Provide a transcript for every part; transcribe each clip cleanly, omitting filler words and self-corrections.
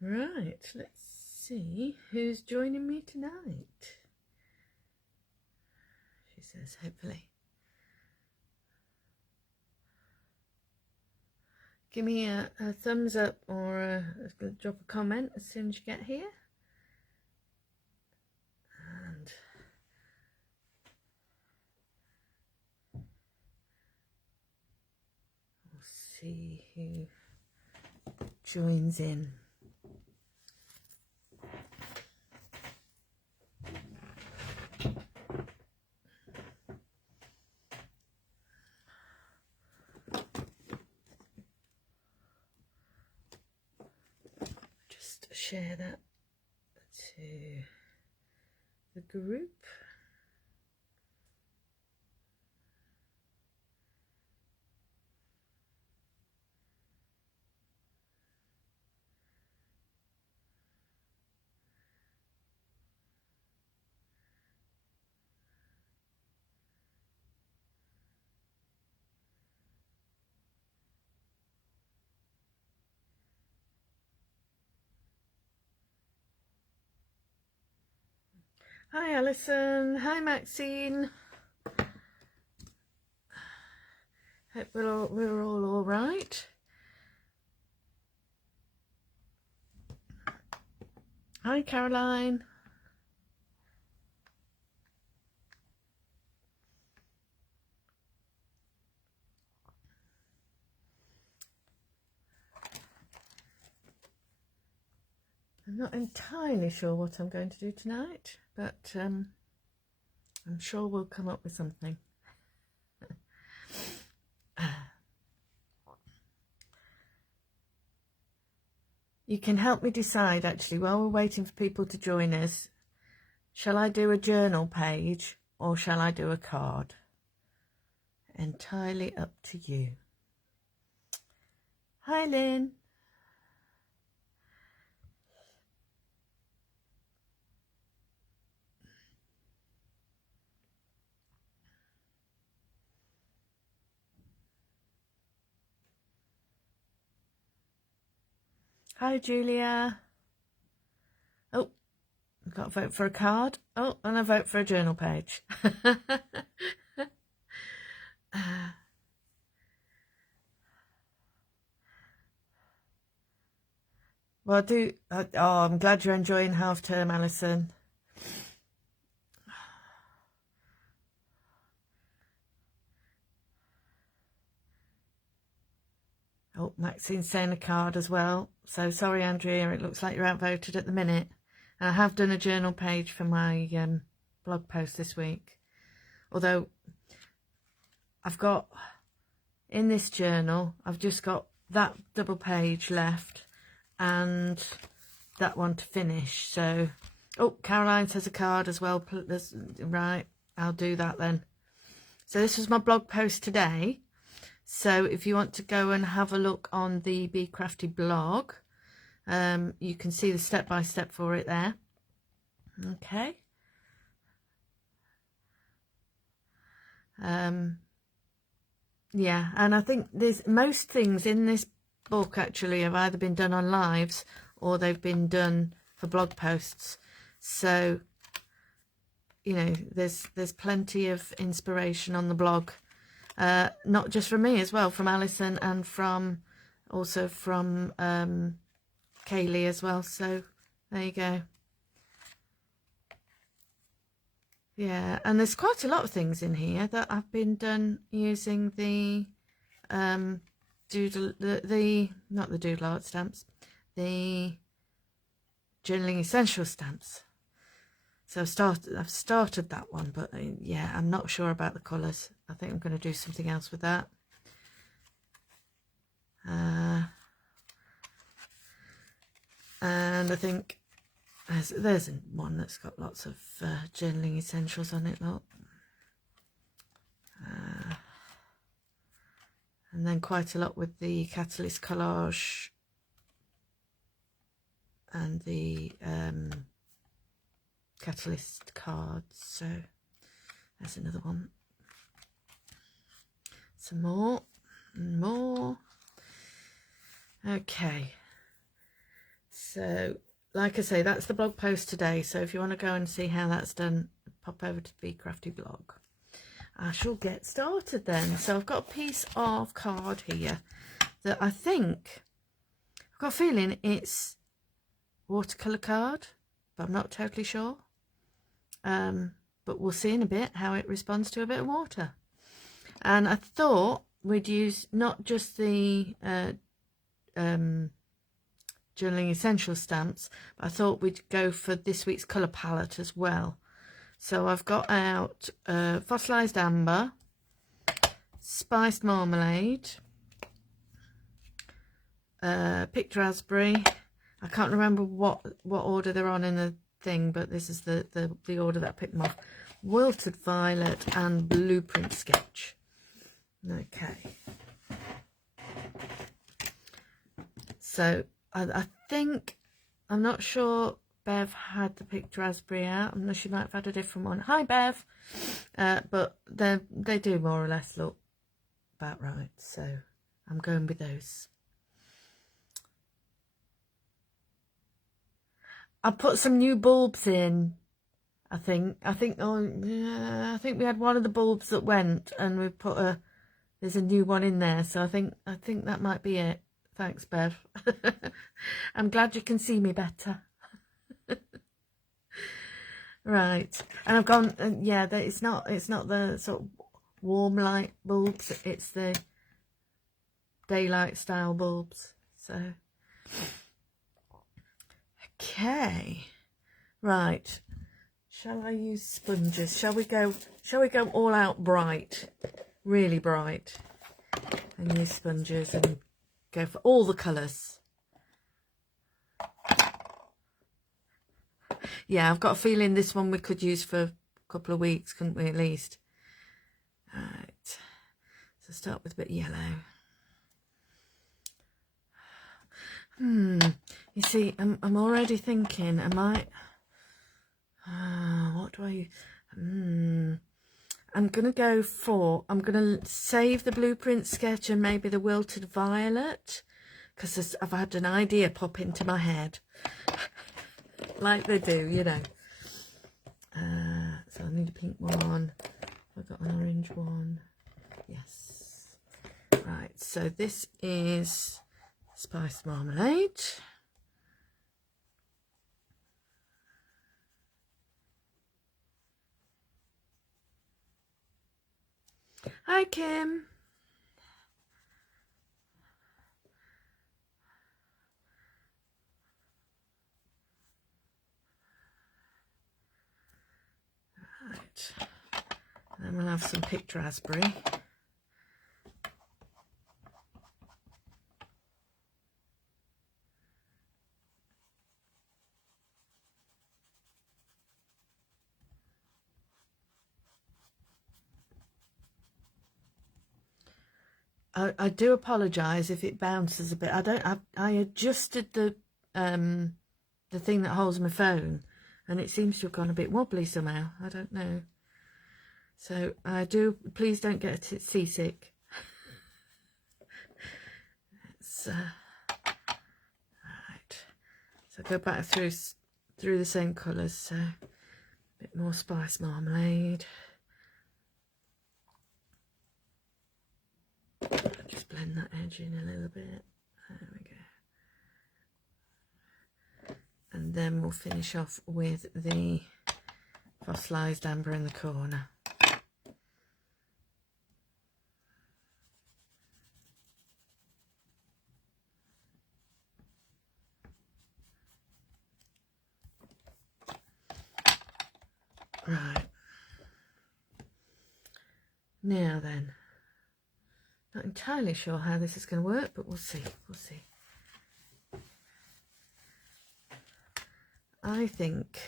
Right, let's see who's joining me tonight. She says, hopefully. Give me a thumbs up or drop a comment as soon as you get here. And we'll see who joins in. Just share that to the group. Hi Alison, hi Maxine. Hope we're all right. Hi Caroline. I'm not entirely sure what I'm going to do tonight, but I'm sure we'll come up with something. You can help me decide, actually, while we're waiting for people to join us. Shall I do a journal page or shall I do a card? Entirely up to you. Hi Lynn. Hi Julia. Oh, I've got to vote for a card. Oh, and I vote for a journal page. Well, I'm glad you're enjoying half term, Alison. Oh, Maxine's saying a card as well. So sorry, Andrea, it looks like you're outvoted at the minute. I have done a journal page for my blog post this week. Although I've got, in this journal, I've just got that double page left and that one to finish. So, oh, Caroline says a card as well. Right, I'll do that then. So this was my blog post today. So if you want to go and have a look on the Bee Crafty blog, you can see the step-by-step for it there. Okay. Yeah, and I think there's most things in this book actually have either been done on lives or they've been done for blog posts. So, you know, there's plenty of inspiration on the blog. Not just from me as well, from Alison and also from Kaylee as well. So there you go. Yeah, and there's quite a lot of things in here that have been done using the not the doodle art stamps, the journaling essential stamps. So I've started that one, but yeah, I'm not sure about the colours. I think I'm going to do something else with that. And I think there's one that's got lots of journaling essentials on it, look. And then quite a lot with the Catalyst collage and the Catalyst cards. So there's another one. Some more and more. Okay. So So, like I say, that's the blog post today. So if you want to go and see how that's done, pop over to the Bee Crafty blog. I shall get started then. So I've got a piece of card here that I think, I've got a feeling it's watercolour card, but I'm not totally sure. But we'll see in a bit how it responds to a bit of water. And I thought we'd use not just the Journaling Essential stamps, but I thought we'd go for this week's colour palette as well. So I've got out Fossilised Amber, Spiced Marmalade, Picked Raspberry. I can't remember what order they're on in the thing, but this is the order that I picked them off. Wilted Violet and Blueprint Sketch. Okay. So I think, I'm not sure Bev had the Picked Raspberry out. I know she might have had a different one. Hi Bev. But they do more or less look about right. So I'm going with those. I put some new bulbs in. I think we had one of the bulbs that went, and we put there's a new one in there. So I think that might be it. Thanks, Bev. I'm glad you can see me better. Right, and I've gone. Yeah, it's not the sort of warm light bulbs. It's the daylight style bulbs. So. Okay, right. Shall I use sponges? Shall we go all out bright, really bright, and use sponges and go for all the colours? Yeah, I've got a feeling this one we could use for a couple of weeks, couldn't we, at least? Right. So start with a bit of yellow. You see, I'm already thinking, I might, what do I use? I'm going to save the Blueprint Sketch and maybe the Wilted Violet, because I've had an idea pop into my head, like they do, you know. So I need a pink one. I've got an orange one. Yes. Right, so this is Spiced Marmalade. Hi, Kim. Right. And then we'll have some Picked Raspberry. I do apologise if it bounces a bit. I adjusted the thing that holds my phone, and it seems to have gone a bit wobbly somehow. I don't know. So please don't get seasick. It's right. So go back through the same colours. So a bit more Spiced Marmalade. Just blend that edge in a little bit. There we go. And then we'll finish off with the Fossilised Amber in the corner. Right. Now then. Not entirely sure how this is going to work, but we'll see. We'll see. I think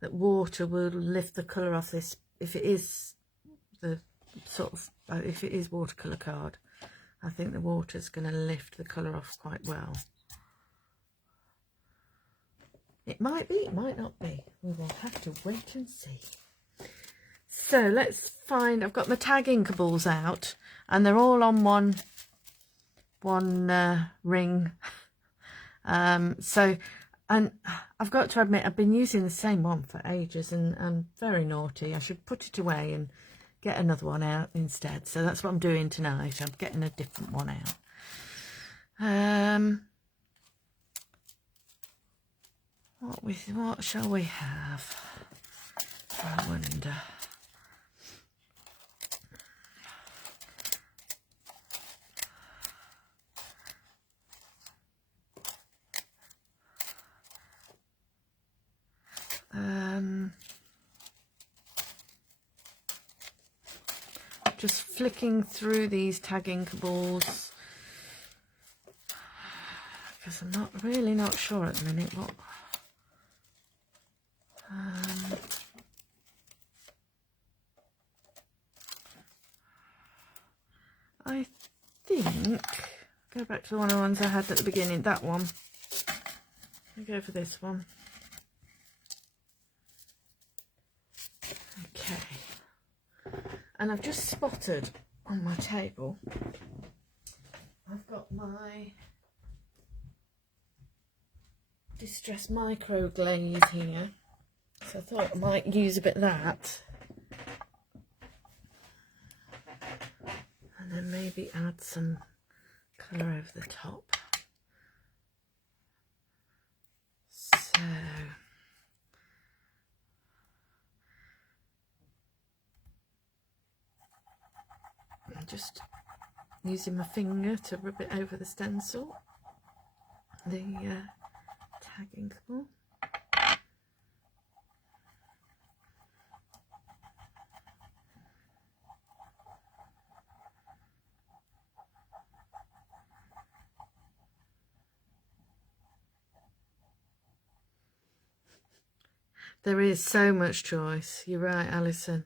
that water will lift the colour off this, if it is the sort of, if it is watercolour card. I think the water's going to lift the colour off quite well. It might be, it might not be. We will have to wait and see. So let's find, I've got my tag inkables out, and they're all on one ring, So, and I've got to admit, I've been using the same one for ages, and I'm very naughty. I should put it away and get another one out instead. So that's what I'm doing tonight. I'm getting a different one out. What shall we have? I wonder. Just flicking through these tag inkables because I'm not sure at the minute what. I think go back to one of the ones I had at the beginning. That one. I'll go for this one. Okay. And I've just spotted on my table, I've got my Distress Micro Glaze here. So I thought I might use a bit of that. And then maybe add some colour over the top. So I'm just using my finger to rub it over the stencil, the tag inkable. There is so much choice. You're right, Alison.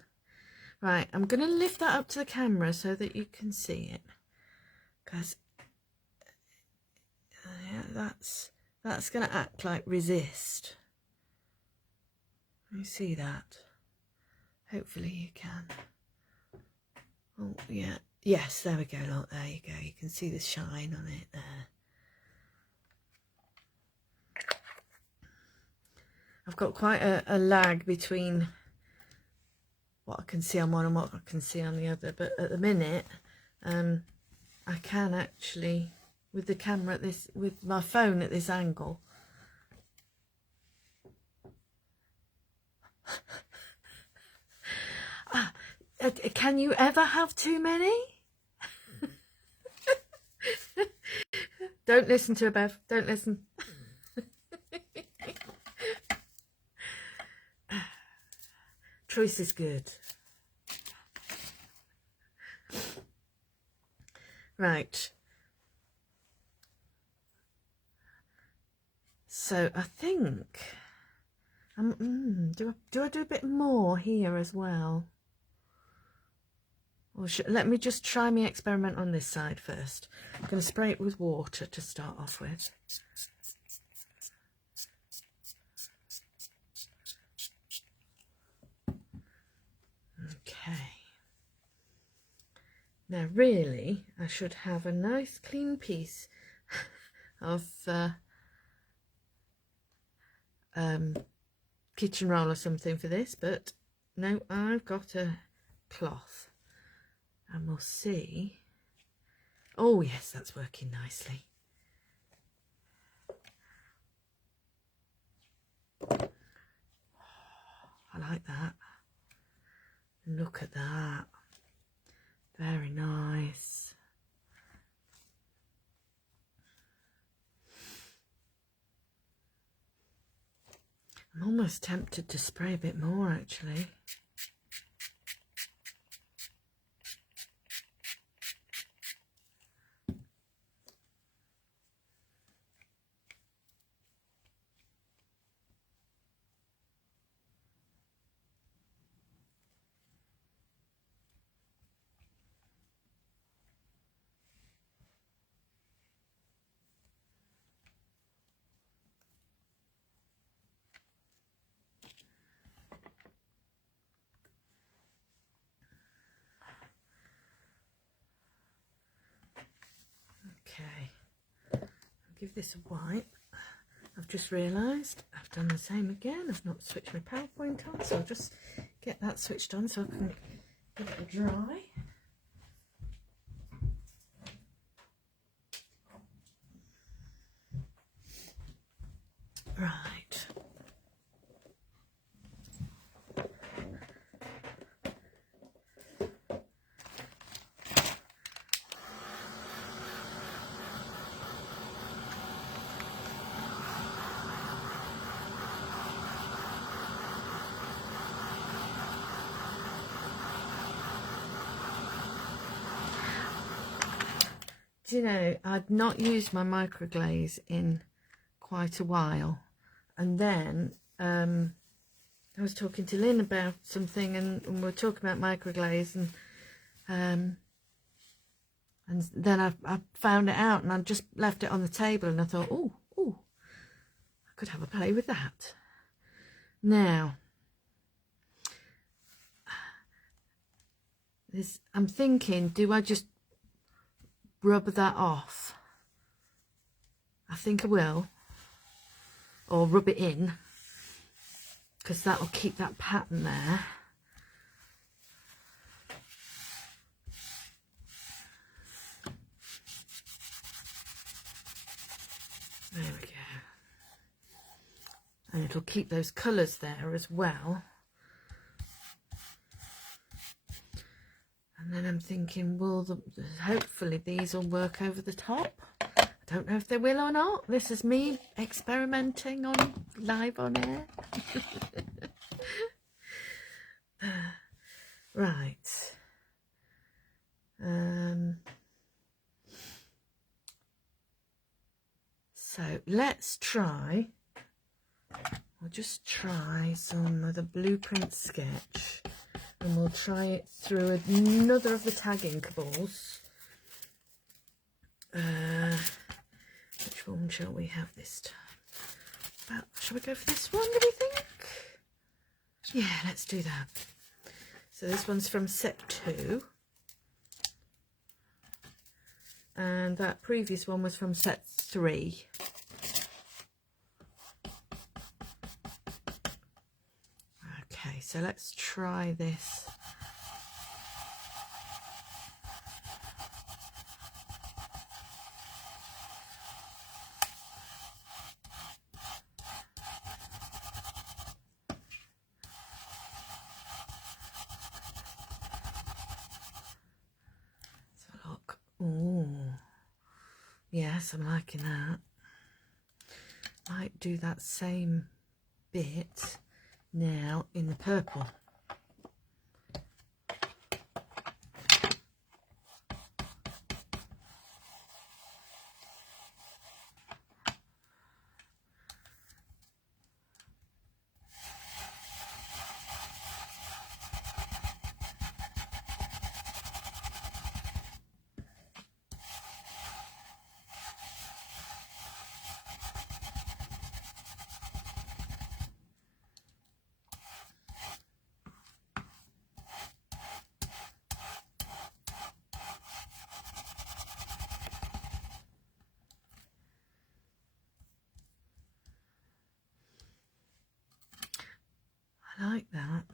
Right, I'm going to lift that up to the camera so that you can see it. Because yeah, that's going to act like resist. You see that? Hopefully you can. Oh, yeah. Yes, there we go. Look, there you go. You can see the shine on it there. I've got quite a lag between what I can see on one and what I can see on the other, but at the minute I can actually, with the camera at this, with my phone at this angle, can you ever have too many? Don't listen to her, Bev, don't listen. Choice is good. Right. So I think do I do a bit more here as well? Or let me just try my experiment on this side first. I'm going to spray it with water to start off with. Okay. Now really, I should have a nice clean piece of kitchen roll or something for this, but no, I've got a cloth. And we'll see. Oh yes, that's working nicely. I like that. Look at that. Very nice. I'm almost tempted to spray a bit more actually. Okay, I'll give this a wipe I've just realised I've done the same again. I've not switched my PowerPoint on, so I'll just get that switched on so I can get it dry. Right. Do you know, I'd not used my microglaze in quite a while, and then I was talking to Lynn about something, and we were talking about microglaze, and then I found it out, and I just left it on the table, and I thought, oh, I could have a play with that. Now, I'm thinking, do I just rub that off? I think I will, or rub it in, because that'll keep that pattern there. There we go. And it'll keep those colours there as well. And then I'm thinking, well, hopefully these will work over the top. I don't know if they will or not. This is me experimenting on live on air. Right. So let's try. We'll just try some of the blueprint sketch, and we'll try it through another of the tag inkables. Which one shall we have this time? Shall we go for this one, do we think? Yeah, let's do that. So this one's from set 2. And that previous one was from set 3. Okay, so let's try this. So look. Ooh. Yes, I'm liking that. Might do that same bit now in the purple. I like that.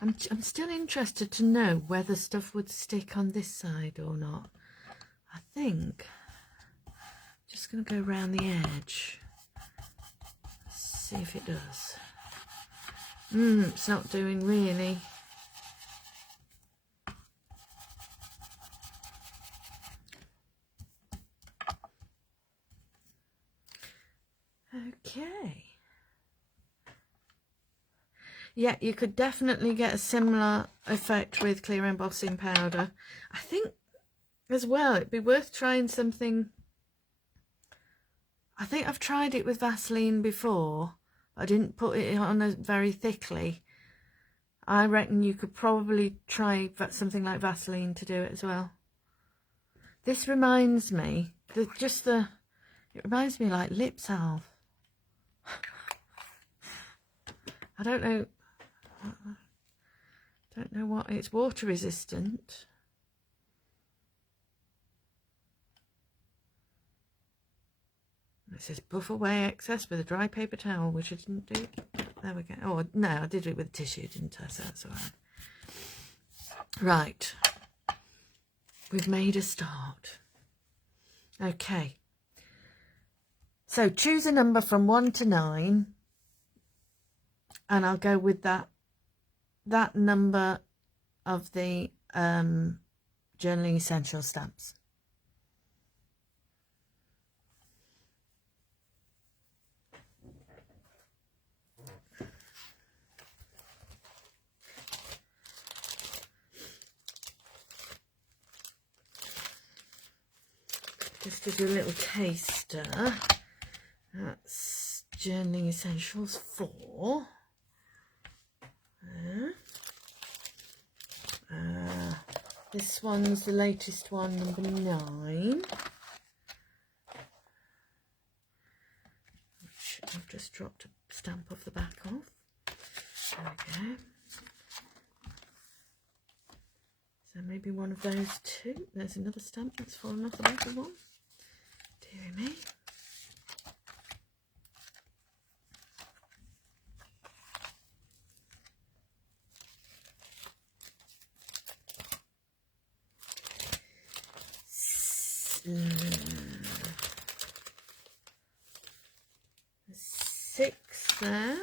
I'm still interested to know whether stuff would stick on this side or not. I think just going to go around the edge, see if it does. It's not doing really. Okay. Yeah, you could definitely get a similar effect with clear embossing powder. I think as well it'd be worth trying something. I think I've tried it with Vaseline before. I didn't put it on very thickly. I reckon you could probably try something like Vaseline to do it as well. This reminds me, it reminds me like lip salve. I don't know what, it's water resistant. It says buff away excess with a dry paper towel, which I didn't do. There we go. Oh, no, I did it with tissue, didn't I? So that's all right. Right. We've made a start. Okay. So choose a number from 1 to 9. And I'll go with that number of the Journaling Essential stamps. Just to do a little taster. That's Journaling Essentials 4. This one's the latest one, number 9. Which I've just dropped a stamp off the back of. There we go. So maybe one of those two. There's another stamp that's fallen off the back of one. Dear me. Six there.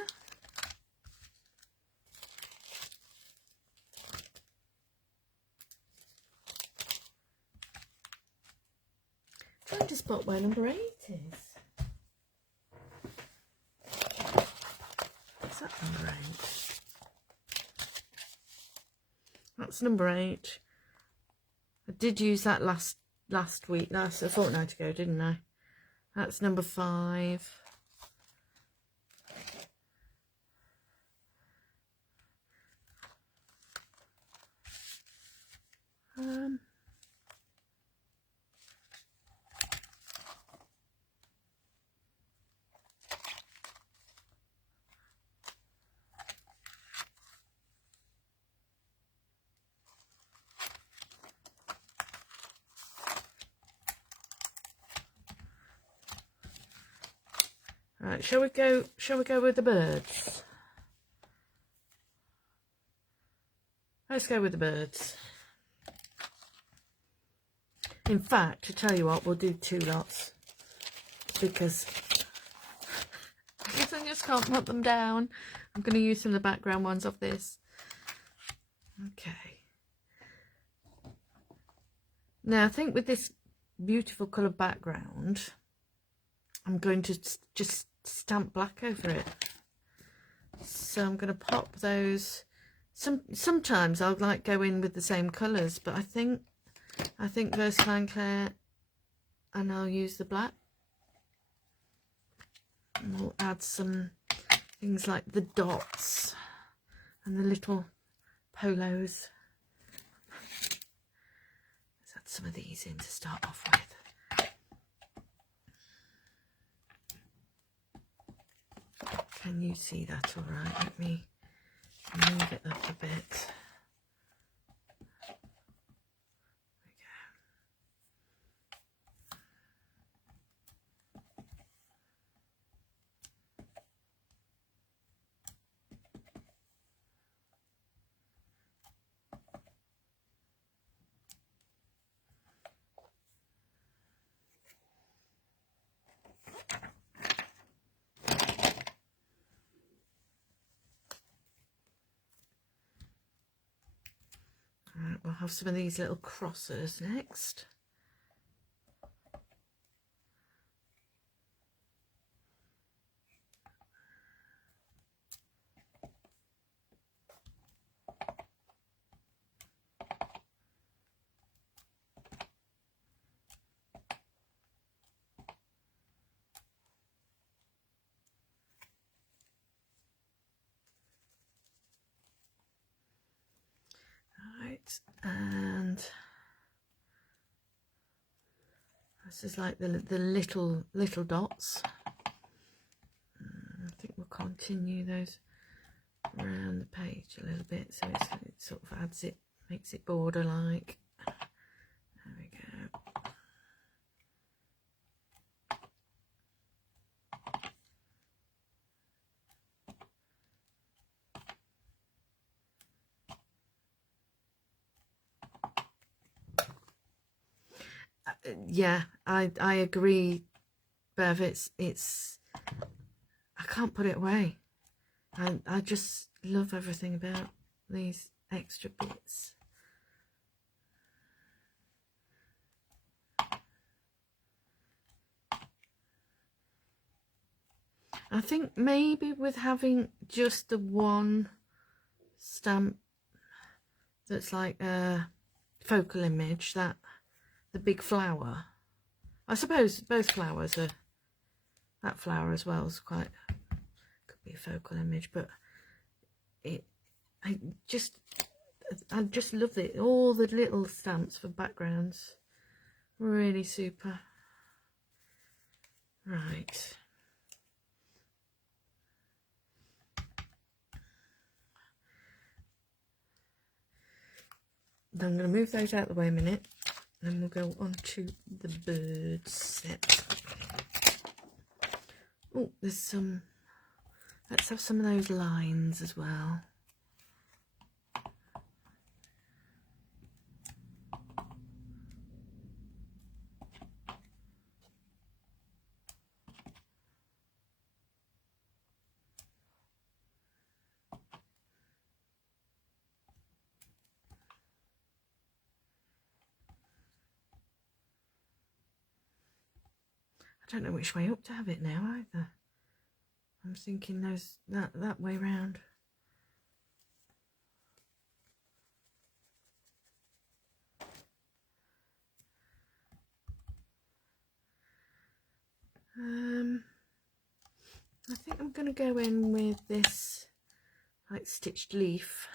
Trying to spot where number 8 is. Is that number 8? That's number 8. I did use that last a fortnight ago, didn't I? That's number 5. Right, shall we go with the birds? Let's go with the birds. In fact, to tell you what, we'll do 2 lots because I guess I just can't put them down. I'm going to use some of the background ones of this. Okay. Now, I think with this beautiful coloured background, I'm going to just stamp black over it. So I'm going to pop those. Sometimes I'll like go in with the same colours, but I think Versatile Claire, and I'll use the black. And we'll add some things like the dots and the little polos. Let's add some of these in to start off with. Can you see that all right? Let me move it up a bit. Right, we'll have some of these little crossers next. And this is like the little dots. I think we'll continue those around the page a little bit, so it sort of adds it, makes it border like. There we go. yeah, I agree, Bev. It's I can't put it away. I just love everything about these extra bits. I think maybe with having just the one stamp that's like a focal image, that the big flower, I suppose both flowers are, that flower as well is quite, could be a focal image, but I just love it. All the little stamps for backgrounds, really super. Right. Then I'm going to move those out of the way a minute, and then we'll go on to the bird set. Oh, there's some, let's have some of those lines as well. I don't know which way up to have it now either. I'm thinking those that way round. I think I'm going to go in with this like stitched leaf.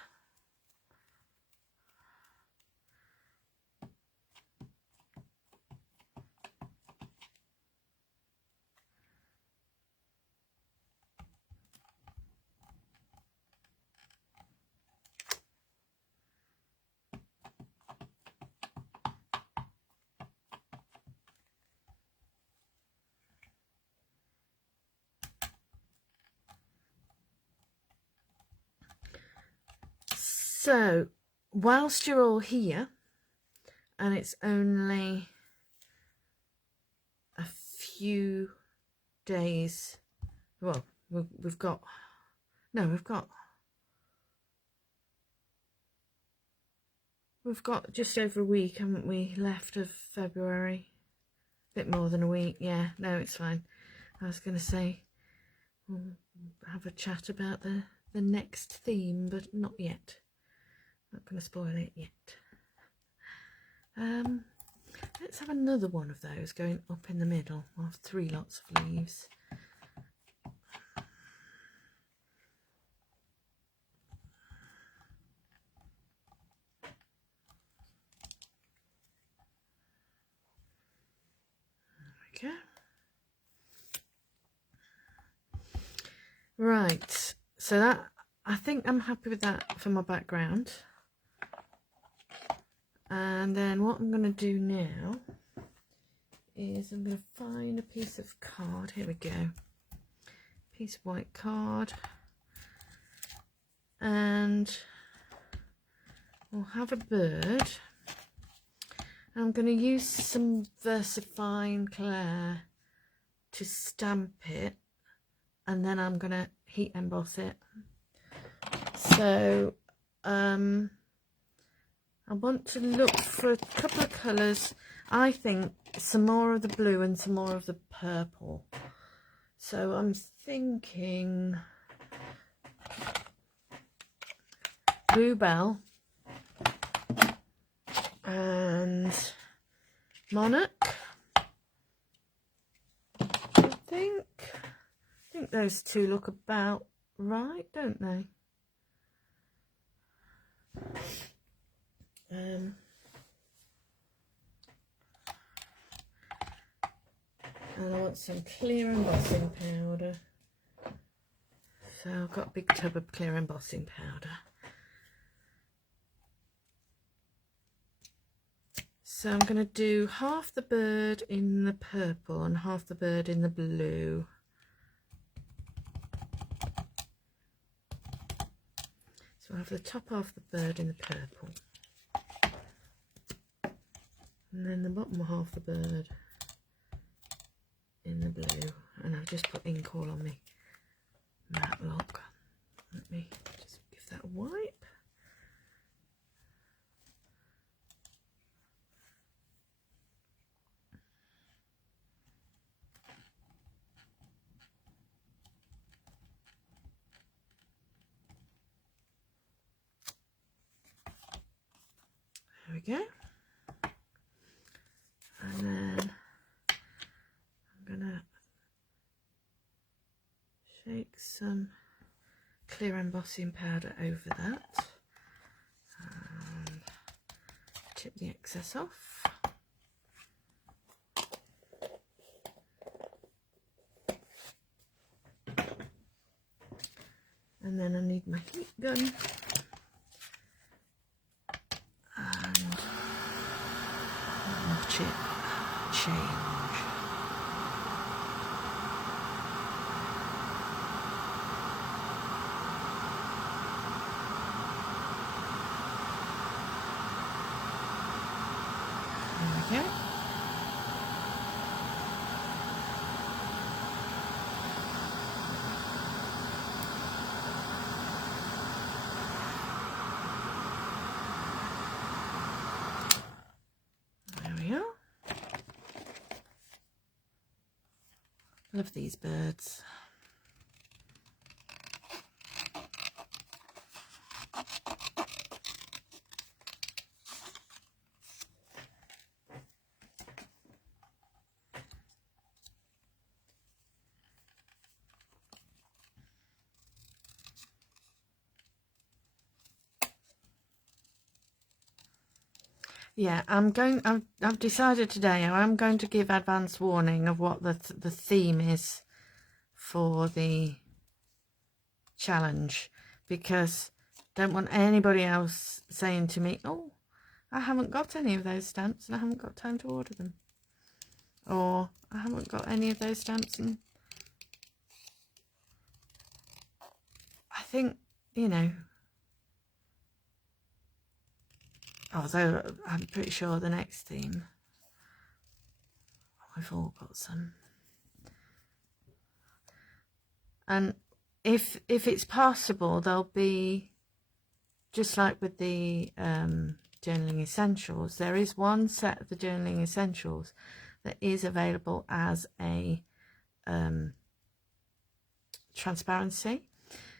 So whilst you're all here, and it's only a few days, well, we've got just over a week, haven't we, left of February? A bit more than a week. Yeah, no, it's fine. I was going to say we'll have a chat about the next theme, but not yet. Not going to spoil it yet. Let's have another one of those going up in the middle. I'll have 3 lots of leaves. There we go. Right, so that, I think I'm happy with that for my background. And then what I'm going to do now is I'm going to find a piece of card. Here we go. Piece of white card. And we'll have a bird. I'm going to use some VersaFine Clair to stamp it. And then I'm going to heat emboss it. So, I want to look for a couple of colours. I think some more of the blue and some more of the purple. So I'm thinking Bluebell and Monarch. I think those two look about right, don't they? And I want some clear embossing powder. So I've got a big tub of clear embossing powder. So I'm going to do half the bird in the purple and half the bird in the blue. So I'll have the top half of the bird in the purple. and then the bottom half of the bird in the blue, and I've just put ink all on me matlock. Let me just give that a wipe. There we go. And then I'm gonna shake some clear embossing powder over that and tip the excess off. And then I need my heat gun and watch it change. There we go. Love these birds. Yeah, I've decided today I'm going to give advance warning of what the theme is for the challenge, because I don't want anybody else saying to me, oh, I haven't got any of those stamps and I haven't got time to order them, or I haven't got any of those stamps. And I think, you know, although I'm pretty sure the next theme we've all got some. And if it's possible, there'll be, just like with the journaling essentials, there is one set of the journaling essentials that is available as a transparency.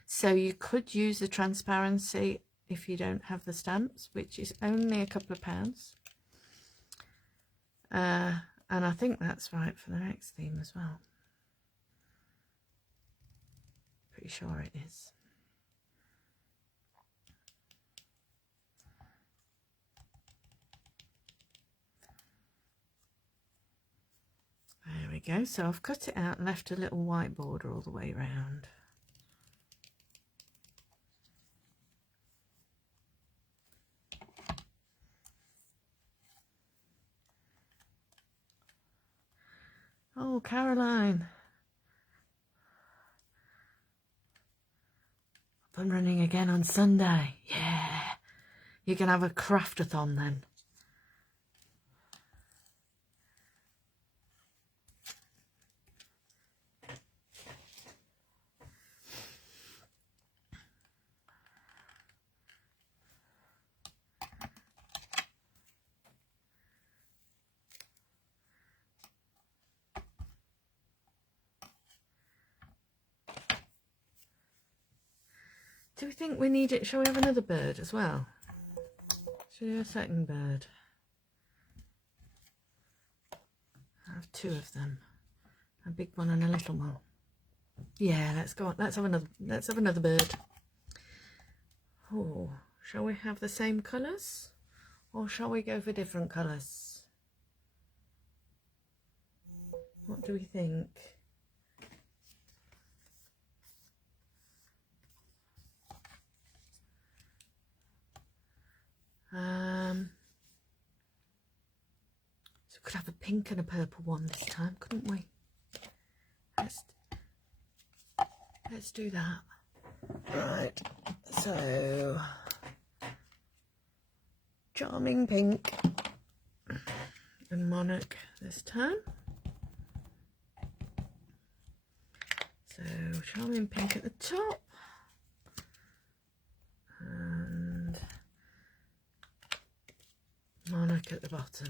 So you could use the transparency if you don't have the stamps, which is only a couple of pounds. And I think that's right for the next theme as well. Pretty sure it is. There we go. So I've cut it out and left a little white border all the way around. Oh, Caroline. Up and running again on Sunday. Yeah. You can have a craftathon then. Do we think we need it? Shall we have another bird as well? Shall we have a second bird? I have two of them. A big one and a little one. Yeah, let's go on. Let's have another bird. Oh, shall we have the same colours? Or shall we go for different colours? What do we think? So we could have a pink and a purple one this time, couldn't we? Let's do that. Right, so charming pink. and Monarch this time. So Charming Pink at the top and Monarch at the bottom.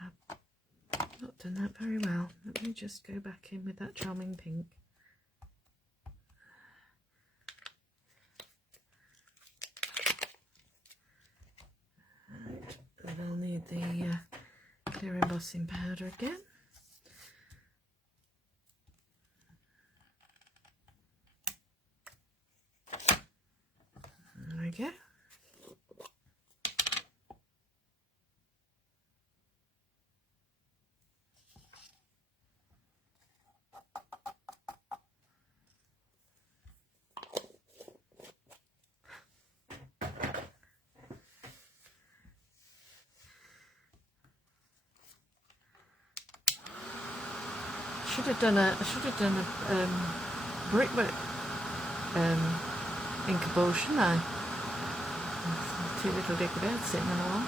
I've not done that very well. Let me just go back in with that Charming Pink. And I'll need the clear embossing powder again. There we go. I should have done a brickwork inkable, shouldn't I? Two little dicker beds sitting on the wall.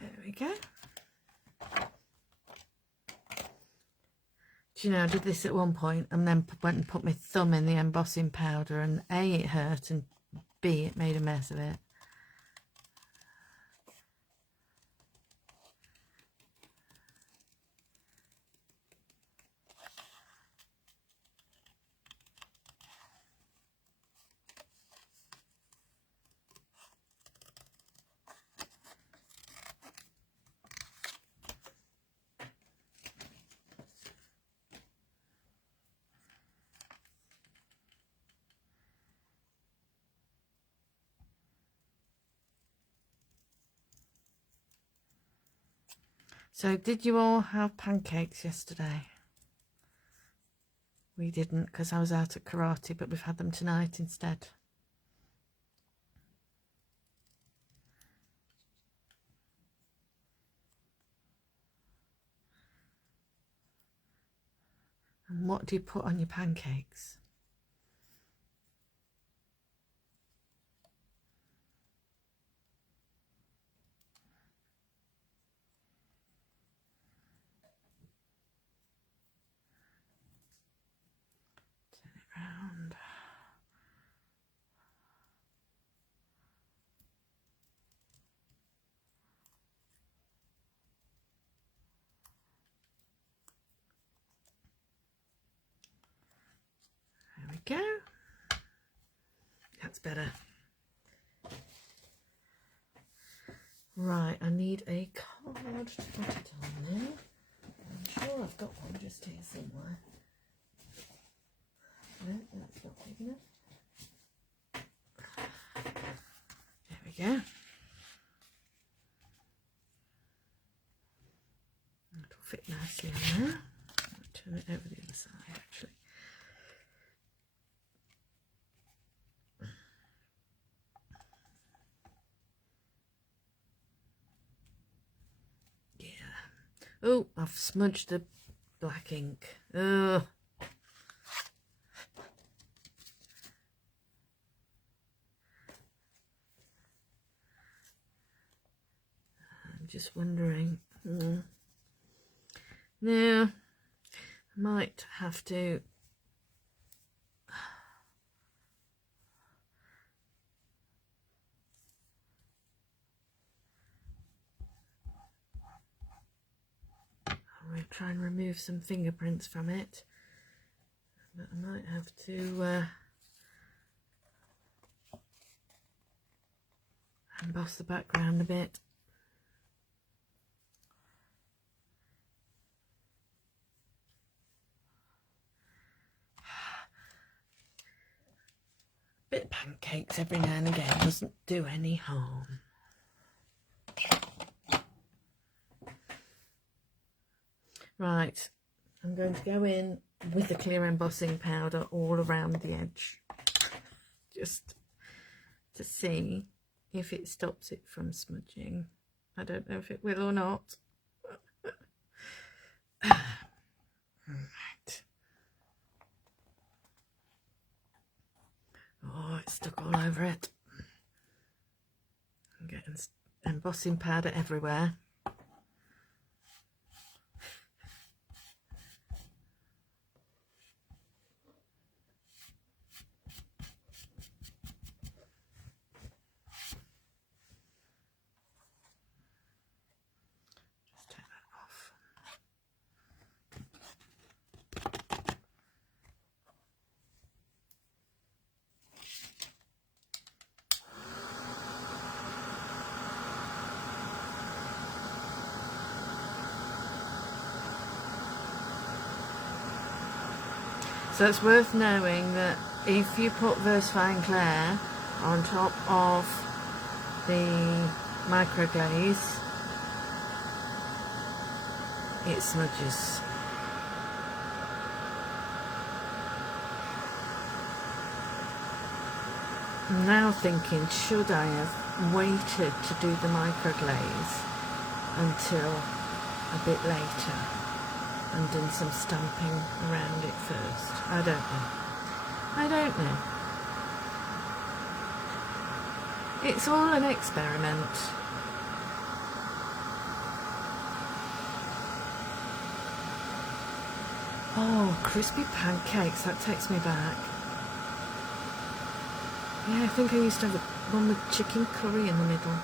There we go. Do you know, I did this at one point and then went and put my thumb in the embossing powder, and A, it hurt, and B, it made a mess of it. So did you all have pancakes yesterday? We didn't because I was out at karate, but we've had them tonight instead. And what do you put on your pancakes? Round. There we go. That's better. Right, I need a card to put it on there. I'm sure I've got one just here somewhere. No, that's not big enough. There we go. It'll fit nicely on there. I'll turn it over the other side actually. Yeah. Oh, I've smudged the black ink. Ugh. Just wondering. Now, I might have to try and remove some fingerprints from it, but I might have to emboss the background a bit. Bit of pancakes every now and again doesn't do any harm. Right, I'm going to go in with the clear embossing powder all around the edge, just to see if it stops it from smudging. I don't know if it will or not. Right. Oh, it's stuck all over it. I'm getting embossing powder everywhere. Just take that off. So it's worth knowing that if you put Versafine Clair on top of the microglaze, it smudges. I'm now thinking, should I have waited to do the microglaze until a bit later and done some stamping around it first? I don't know. I don't know. It's all an experiment. Oh, crispy pancakes, that takes me back. Yeah, I think I used to have one with chicken curry in the middle.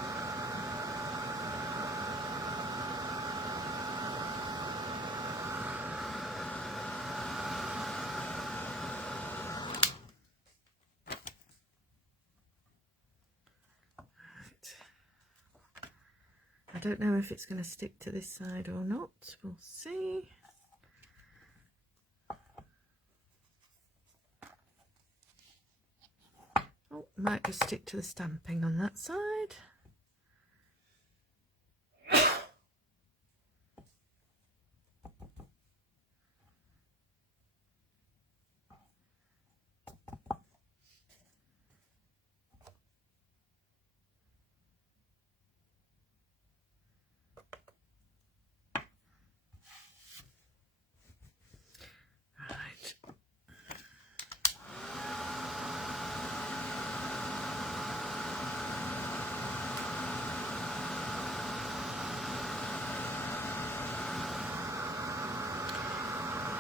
I don't know if it's going to stick to this side or not. We'll see. Oh, might just stick to the stamping on that side.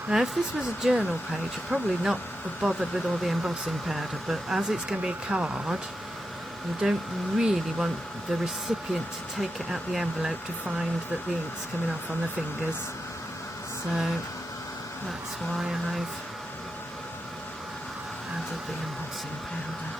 Now, if this was a journal page, I'd probably not have bothered with all the embossing powder, but as it's going to be a card, you don't really want the recipient to take it out the envelope to find that the ink's coming off on the fingers. So that's why I've added the embossing powder.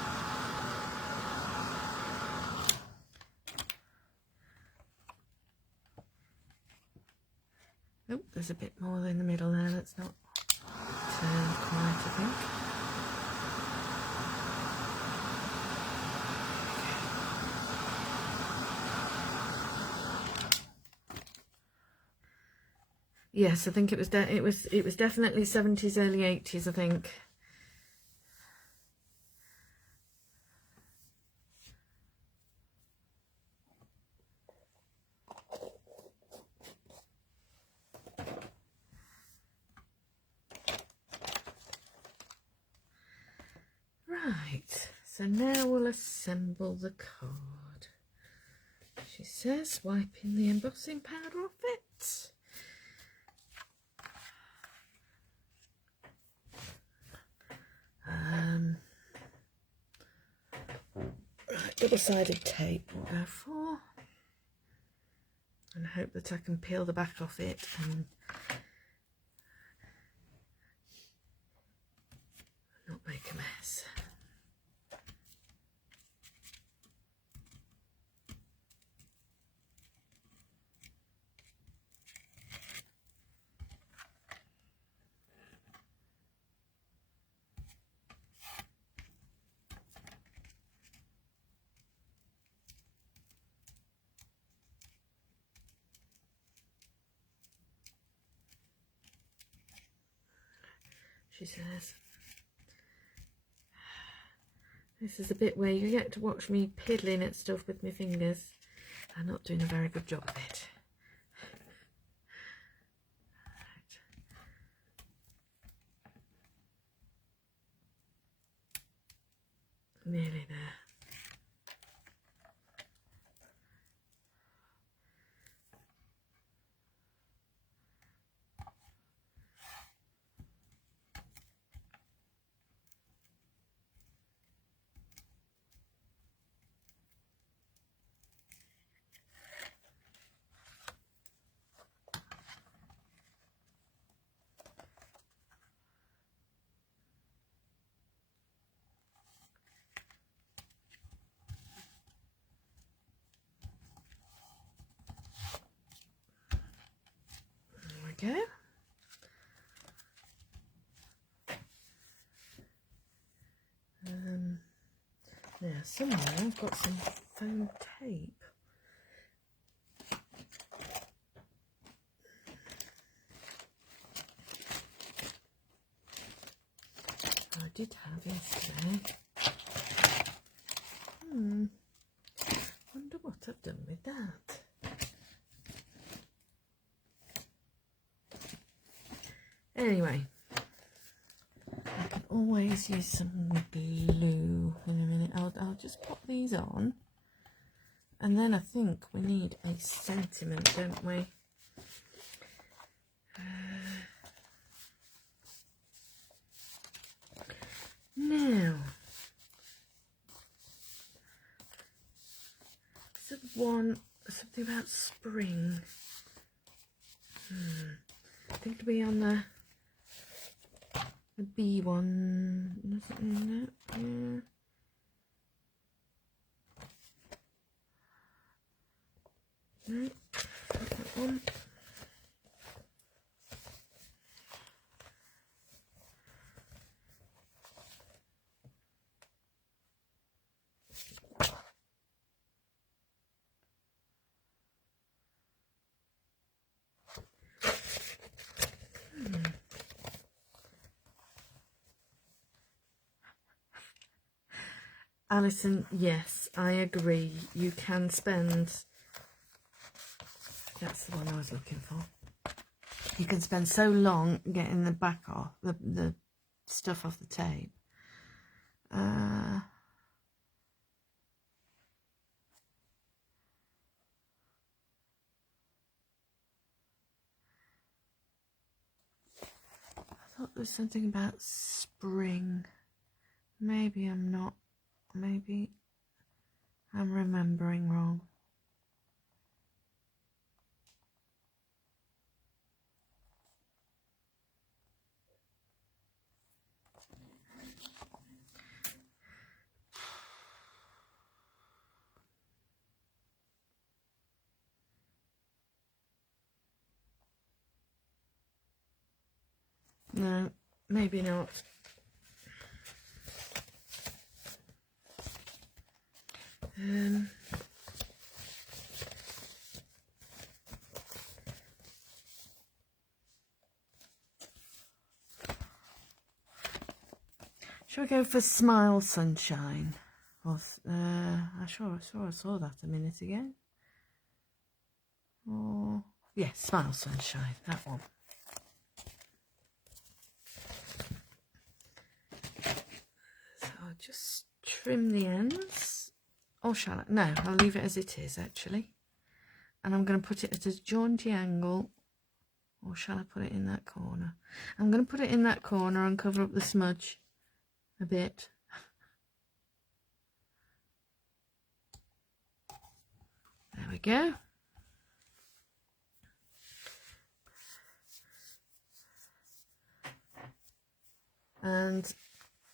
Oh, there's a bit more in the middle there that's not turned quite, I think. Yes, I think it was definitely 70s, early 80s, I think. Right, so now we'll assemble the card. She says, wiping the embossing powder off it. Right, double-sided tape we'll go for. And hope that I can peel the back off it and not make a mess. She says, this is the bit where you get to watch me piddling at stuff with my fingers. So I'm not doing a very good job of it. Right. Nearly there. There we go. Now somewhere I've got some foam tape. I did have yesterday. Wonder what I've done with that. Anyway, I can always use some glue in a minute. I'll just pop these on, and then I think we need a sentiment, don't we? Now, something about spring. I think it'll be on the bee one. No, yeah. No, that one. Alison, yes, I agree. You can spend, that's the one I was looking for. You can spend so long getting the back off, the stuff off the tape. I thought there was something about spring. Maybe I'm not. Maybe I'm remembering wrong. No, maybe not. Shall we go for Smile Sunshine? I saw that a minute ago. Oh, yes, Smile Sunshine, that one. So I'll just trim the ends. Or shall I? No, I'll leave it as it is, actually. And I'm going to put it at a jaunty angle. Or shall I put it in that corner? I'm going to put it in that corner and cover up the smudge a bit. There we go. And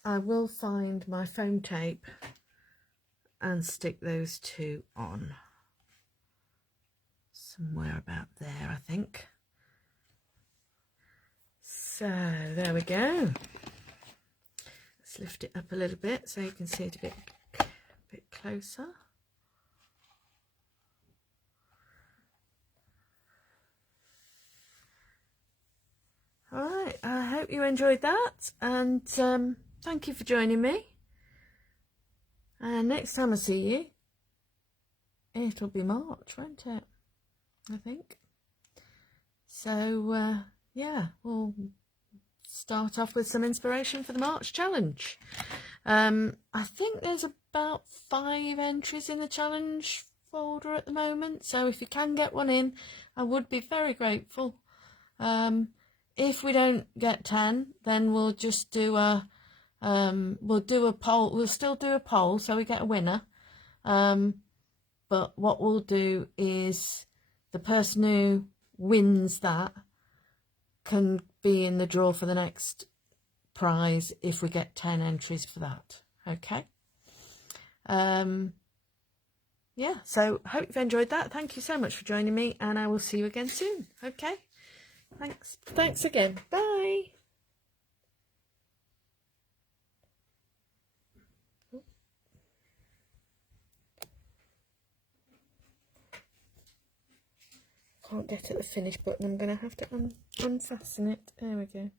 I will find my foam tape and stick those two on. Somewhere about there, I think. So there we go. Let's lift it up a little bit so you can see it a bit closer. All right, I hope you enjoyed that, and thank you for joining me. And next time I see you, it'll be March, won't it? I think. So, yeah, we'll start off with some inspiration for the March challenge. I think there's about 5 entries in the challenge folder at the moment, so if you can get one in, I would be very grateful. If we don't get 10, then we'll just do a poll. We'll still do a poll so we get a winner. But what we'll do is the person who wins that can be in the draw for the next prize if we get 10 entries for that. Okay. Yeah, so hope you've enjoyed that. Thank you so much for joining me, and I will see you again soon. Okay. Thanks again. Bye. Can't get at the finish button. I'm going to have to unfasten it. There we go.